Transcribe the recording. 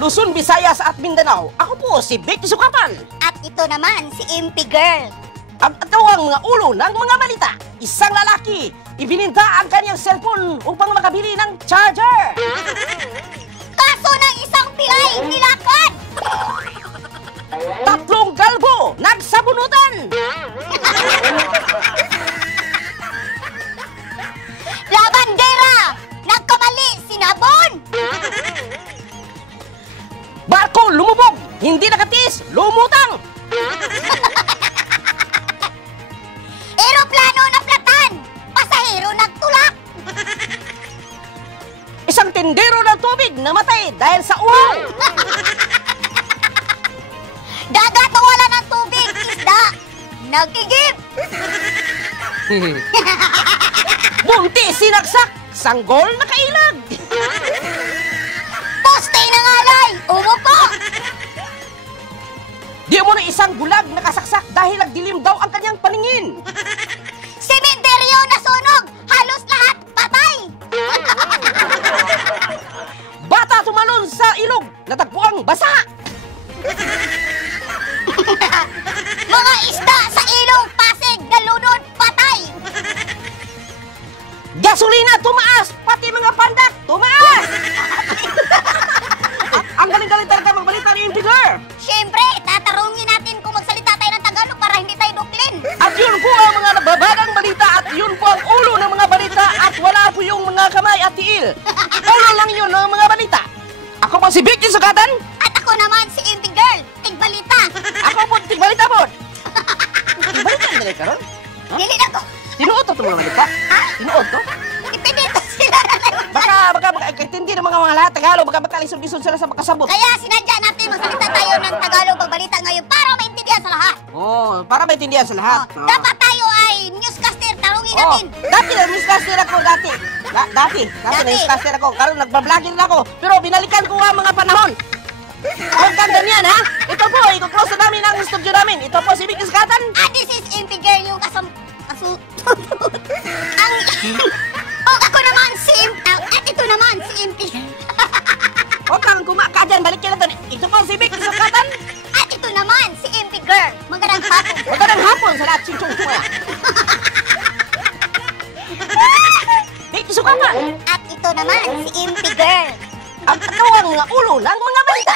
Luzon, Visayas at Mindanao. Ako po si Vic Sukatan. At ito naman si Impy Girl. Ang katawang mga ulo ng mga balita. Isang lalaki, ibininta ang kanyang cellphone upang makabili ng charger. Kaso ng isang pilay, nilakad! Tatlong galbo, nagsabunutan. Labandera, nagkamali, sinabon! Barko lumubog, hindi nakatis, lumutang. Eroplano naplatan, pasahero nagtulak! Isang tindero ng tubig namatay dahil sa uhaw. Dagat na wala ng tubig, isda, nagigib! Bunti sinaksak, sanggol nakailag. Poste ng alay, umupo! Di mo na isang bulag nakasaksak dahil nagdilim daw ang kanyang paningin. Sementeryo nasunog, halos lahat patay! Bata tumalon sa ilog, natagpuang basa. Mga isda sa ilong Pasig, nalunod, patay! Gasolina tumaas, pati mga pandak tumaas. Ang galing-galing talaga magbalita ni Impy Girl. Siyempre, tatarungin natin kung magsalita tayo ng Tagalog para hindi tayo duklin. At yun po ang mga nababagang balita at yun po ang ulo ng mga balita at wala po yung mga kamay at tiil. Ulo lang yun ng mga balita. Ako po si Vic Sukatan. At ako naman si Impy Girl, tigbalita. Ako po tigbalita po. Tigbalita ang balita ron? Dili na ko. Tinuot to mga balita? Ha? Tinuot to? Ipinito sila na lang. Baka kaintindi ng mga lahat Tagalog, baka lisod-lisod sila sa makasabot. Kaya sinadya natin magsalita tayo ng Tagalog pagbalita ngayon para maintindihan sa lahat. Oh, para maintindihan sa lahat. Oh, dapat tayo ay newscaster, tarungin Oh, natin. dati na newscaster ako dati. Dati na newscaster ako. Karon nagba-vlogging na ako. Pero binalikan ko ang mga panahon. Huwag kang ganyan, ha? Ito po, i-close na namin ang studio namin. Ito po si Vic Sukatan. Ah, this is Impy Girl, yung ang... Oh, ako naman si at ito naman si Impy. Huwag kang kumaka dyan. Balik ka na doon. Ito po si Vic Sukatan. At ito naman si Impy Girl. Magandang hapon. Magandang hapon sa lahat ching-chung mo. Vic Sukatan. At ito naman si Impy Girl. Ang katawang mga ulo ng mga balita.